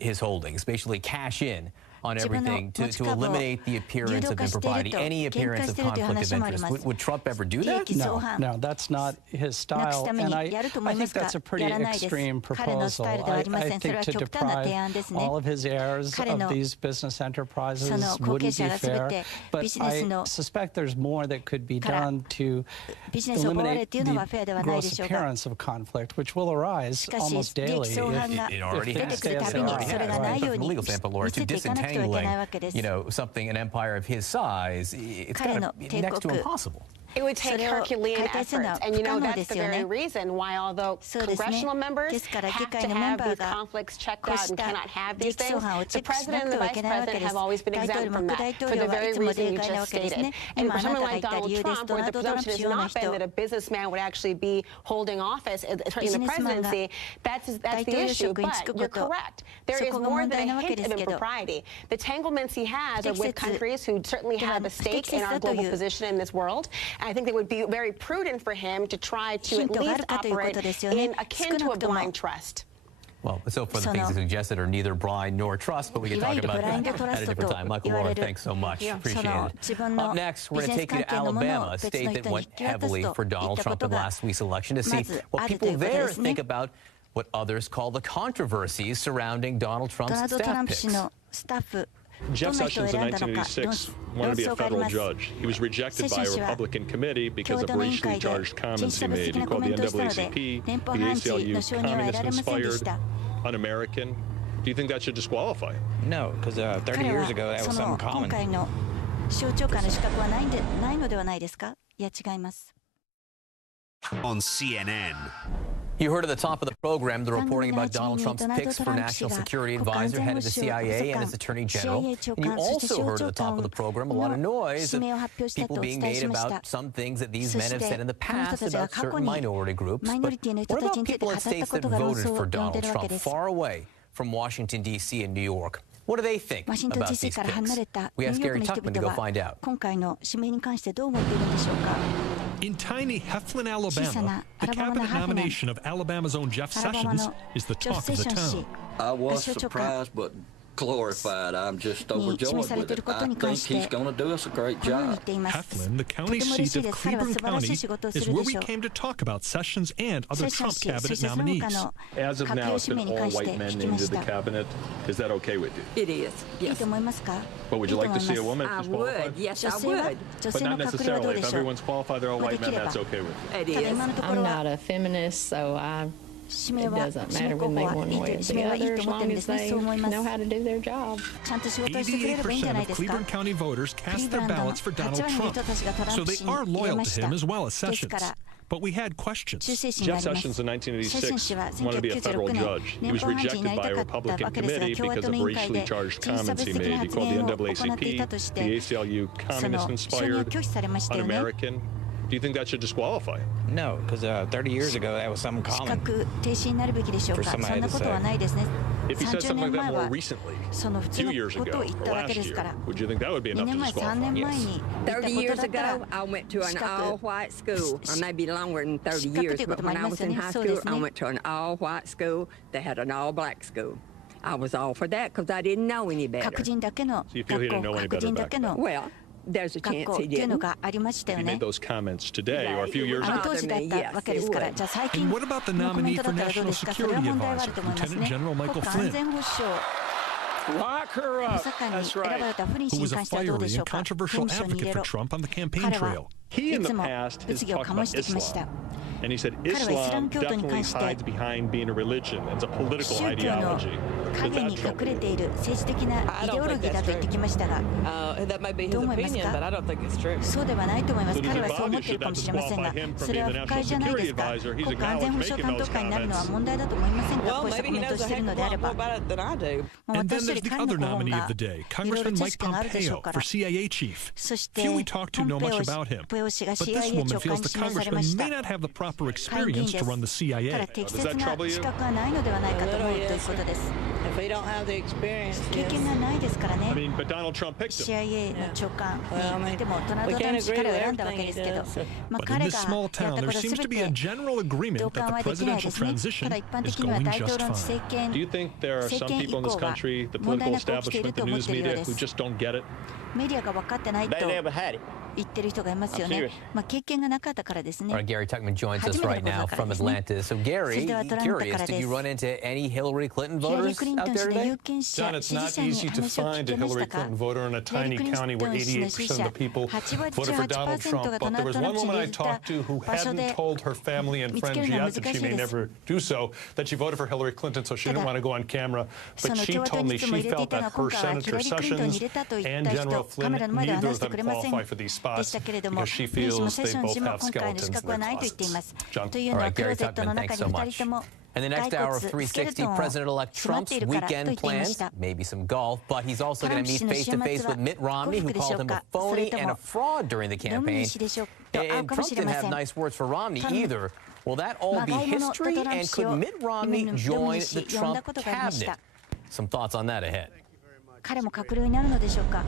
his holdings, basically cash in on everything to eliminate the appearance of impropriety, any appearance of conflict of interest. Would Trump ever do that? No, that's not his style. And I think that's a pretty extreme proposal. I think to deprive all of his heirs of these business enterprises wouldn't be fair. But I suspect there's more that could be done to eliminate the gross appearance of conflict, which will arise almost daily. It already has. From a legal standpoint, Laura, to disentangling, something, an empire of his size, it's kind of next to impossible. It would take Herculean efforts, and that's the very reason why, although congressional members have to have these conflicts checked out and cannot have these things, the president and the vice president have always been exempt from that for the very reason you just stated. And for someone like Donald Trump, where the presumption has not been that a businessman would actually be holding office in the presidency, that's the issue. But you're correct. There is more than a hint of impropriety. The entanglements he has are with countries who certainly have a stake in our global position in this world. I think it would be very prudent for him to try to at least operate in akin to a blind trust. Well, so far the things he suggested are neither blind nor trust, but we can talk about that at a different time. Michael, Laura, thanks so much. Appreciate it. Up next, we're going to take you to Alabama, a state that went heavily for Donald Trump in last week's election, to see what people there think about what others call the controversies surrounding Donald Trump's staff picks. Jeff Sessions in 1986 wanted to be a federal judge. He was rejected by a Republican committee because of racially charged comments he made. He called the NAACP, the ACLU, communist-inspired, un-American. Do you think that should disqualify him? No, because 30 years ago that was something common. On CNN. You heard at the top of the program the reporting about Donald Trump's picks for National Security Advisor, head of the CIA, and his Attorney General. And you also heard at the top of the program a lot of noise of people being made about some things that these men have said in the past about certain minority groups. But what about people in states that voted for Donald Trump far away from Washington, D.C. and New York? What do they think about these picks? We asked Gary Tuchman to go find out. In tiny Heflin, Alabama, the cabinet nomination of Alabama's own Jeff Sessions is the talk of the town. I was surprised but glorified. I'm just overjoyed with it. I think he's going to do us a great job. Heflin, the county seat of Cleburne County, is where we came to talk about Sessions and other Trump cabinet nominees. As of now, it's been all white men named to the cabinet. Is that okay with you? It is, yes. But would you like to see a woman who's qualified? I would, yes, I would. But not necessarily. If everyone's qualified, they're all white men, that's okay with you. It is. I'm not a feminist, so it doesn't matter with me one way or the other as long as they know how to do their job. 88% of Cleburne County voters cast their ballots for Donald Trump, so they are loyal to him as well as Sessions. But we had questions. Jeff Sessions in 1986 wanted to be a federal judge. He was rejected by a Republican committee because of racially charged comments he made. He called the NAACP, the ACLU, communist-inspired, un-American. Do you think that should disqualify him? No, because 30 years ago that was something common for somebody to say. If he said something like that more recently, a few years ago or last year, would you think that would be enough to disqualify him? Yes. 30 years ago, I went to an all-white school, or maybe longer than 30 years, but when I was in high school, I went to an all-white school. They had an all-black school. I was all for that because I didn't know any better. So you feel he didn't know any better back then? Well, there's a chance he didn't. He made those comments today or a few years ago. And what about the nominee for National Security Advisor, Lieutenant General Michael Flynn? Lock her up. That's right. Who was a fiery and controversial advocate for Trump on the campaign trail. He in the past has talked about Islam. And he said Islam definitely hides behind being a religion. It's a political ideology. Does that trouble you? I don't think that's true. That may be his opinion, but I don't think it's true. So does it bother you? Should that disqualify him from being the National Security Advisor? He's acknowledged making those comments. Well, maybe he knows a heck of a lot more about it than I do. And then there's the other nominee of the day, Congressman Mike Pompeo for CIA chief. Few we talked to know much about him, but this woman feels the congressman may not have the proper experience to run the CIA. Does that trouble you? A little, yes. if they don't have the experience. 経験がないですからね。 I mean, but Donald Trump picked him. CIA の長官にいてもトランプ氏彼を選んだわけですけど、まあ But in 彼 this が small やった town, こ there とす seems べ to be a て general agreement 同 that 感 the はできないで presidential すね。た transition だ一般的 is には going 大統 just 領の fine. 政権 Do you think there are 政 some 権以 people in this 降は country, the 問題 political なく起きている establishment, と the 思っ news ているよう media, で who す。 just don't get it? メディアが分かってないと They never had it. 言ってる人がいますよ I'm ね serious.。まあ経験がなかったからですね。 All right, Gary Tuchman joins us right now from Atlanta. So, Gary, curious, did you run into any Hillary Clinton ヒラリー・ voters クリント out ン氏 there の today? 有権者 John, 支 it's 持 not 者に easy to 話を聞 find け a まし Hillary たか Clinton voter in a ヒラリー・ tiny クリン county ト where ン氏の 88% 支持 of 者 the people 8割 voted for 18% Donald が Trump. ド But ナ there ル was ド・トラン one プ氏 woman に I 入れた talked to who 場所 hadn't で told her family and 見つけ friends るのは yet 難 that し she い may です never do so, that she voted for Hillary Clinton, so she ただ didn't want to go on camera. そ But の she 共和党 told に me いつも she 入れてい felt た that が her 今回はヒ Senator ラリー・クリントンに入 Sessions れたと言っ and た General 人カメ Flynn, ラの前では neither 話 of してく them れません qualify for these でし spots たけれども because she フリー氏も feels セッ they ション both 氏も have 今回の skeletons 資 in 格は their ないと言っていま closets. す。 John. という All のは right, クロ Gary ーゼットの Tuchman, 中 thanks に so 2人と much. も And the 骸 next hour 骨 of スケル 360, トンを President-elect しまっ Trump's ているからと weekend 言っていま plans, した。 maybe some golf, but he's also ト going ラン to プ meet 氏の週 face 末 to face は with Mitt ゴ Romney, ルフ who でしょ called う him a か。それ phony と and a も fraud during the ロムニー campaign. 氏でしょうと会う And かも Trump しれ didn't ま have せん。 nice words for Romney either. Will that all ま be がいものと history? トラン And プ氏 could を Mitt ロ Romney ムニ join ー the 氏呼んだ Trump ことがありまし cabinet? た。 Some thoughts on that ahead. 彼も閣僚になるのでしょうか。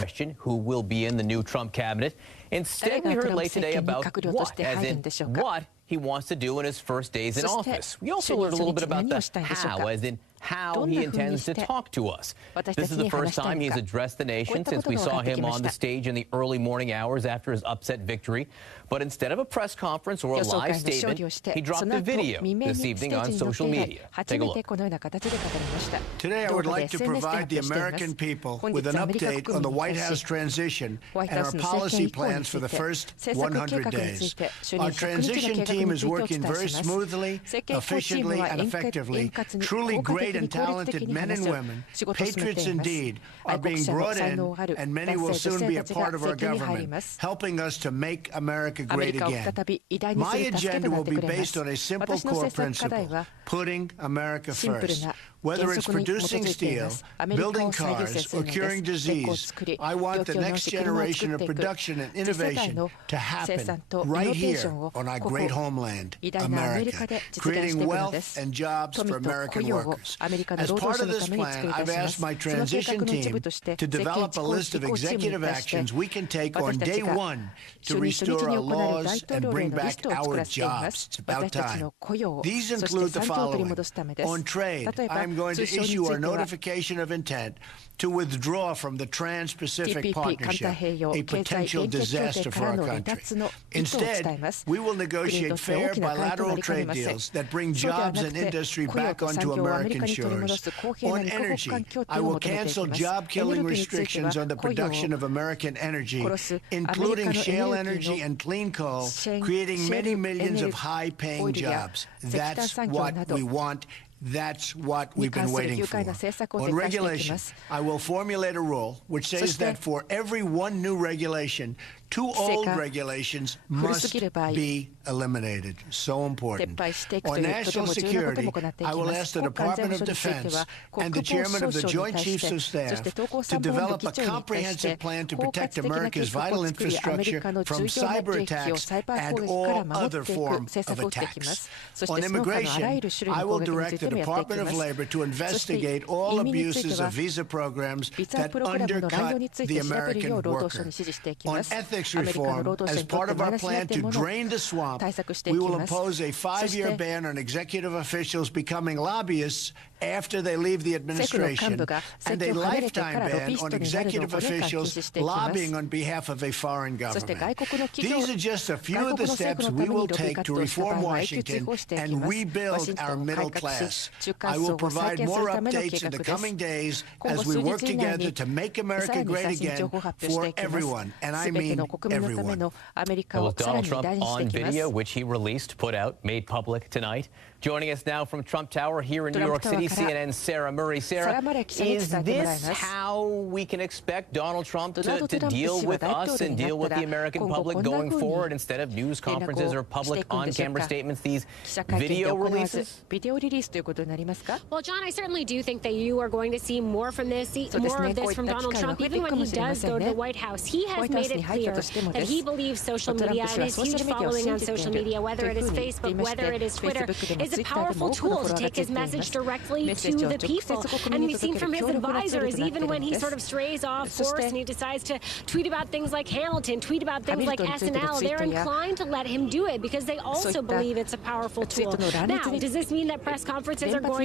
Question, who will be in the new Trump cabinet? Instead, we heard late today about what, as in what he wants to do in his first days in office. We also learned a little bit about the how, as in how he intends to talk to us. This is the first time he's addressed the nation since we saw him on the stage in the early morning hours after his upset victory. But instead of a press conference or a live statement, he dropped a video this evening on social media. Take a look. Today, I would like to provide the American people with an update on the White House transition and our policy plans for the first 100 days. Our transition team is working very smoothly, efficiently, and effectively. Truly great and talented men and women, patriots indeed, are being brought in, and many will soon be a part of our government, helping us to make America great again. My agenda will be based on a simple core principle, putting America first. Whether it's producing steel, building cars, or curing disease, I want the next generation of production and innovation to happen right here on our great homeland, America, creating wealth and jobs for American workers. As part of this plan, I've asked my transition team to develop a list of executive actions we can take on day one to restore our laws and bring back our jobs. It's about time. These include the following. On trade, I'm going to issue a notification of intent to withdraw from the Trans-Pacific Partnership, a potential disaster for our country. Instead, we will negotiate fair bilateral trade deals that bring jobs and industry back onto American shores. On energy, I will cancel job-killing restrictions on the production of American energy, including shale energy and clean coal, creating many millions of high-paying jobs. That's what we want. That's what we've been waiting for. On regulation, I will formulate a rule which says that for every one new regulation, 2 old regulations must be eliminated. So important. On national security, I will ask the Department of Defense and the chairman of the Joint Chiefs of Staff to develop a comprehensive plan to protect America's vital infrastructure from cyber attacks and all other forms of attacks. On immigration, I will direct the Department of Labor to investigate all abuses of visa programs that undercut the American worker. On ethics reform, as part of our plan to drain the swamp, we will impose a 5-year ban on executive officials becoming lobbyists after they leave the administration, and a lifetime ban on executive officials lobbying on behalf of a foreign government. These are just a few of the steps we will take to reform Washington and rebuild our middle class. I will provide more updates in the coming days as we work together to make America great again for everyone, and I mean everyone. That was Donald Trump on video, which he released, put out, made public tonight. Joining us now from Trump Tower here in New York City, CNN's Sarah Murray. Sarah, is this how we can expect Donald Trump to deal with us and deal with the American public going forward instead of news conferences or public on-camera statements, these video releases? Well, John, I certainly do think that you are going to see more from this, more of this from Donald Trump. Even when he does go to the White House, he has made it clear that he believes social media and his huge following on social media, whether it is Facebook, whether it is Twitter, is is a powerful tool to take his message directly to the people. And we've seen from his advisors, even when he sort of strays off course and he decides to tweet about things like Hamilton, tweet about things like SNL, they're inclined to let him do it because they also believe it's a powerful tool. Now, does this mean that press conferences are going